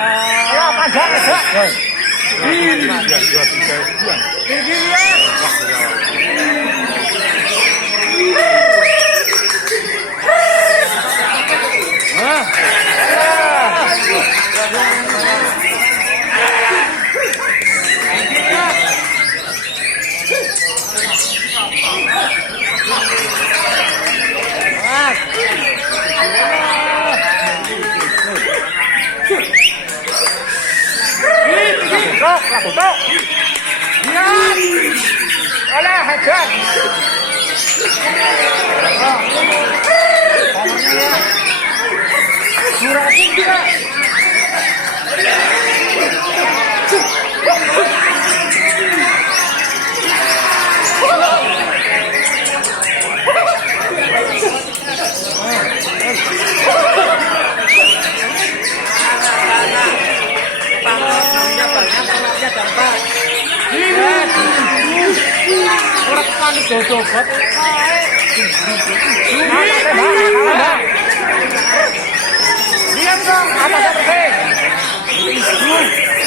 Ayo panjang aja. Ini 2-3 bulan. Tinggi ya. Tok. Lihat. Oleh hajar. Suratin juga. Orang panik jodoh buat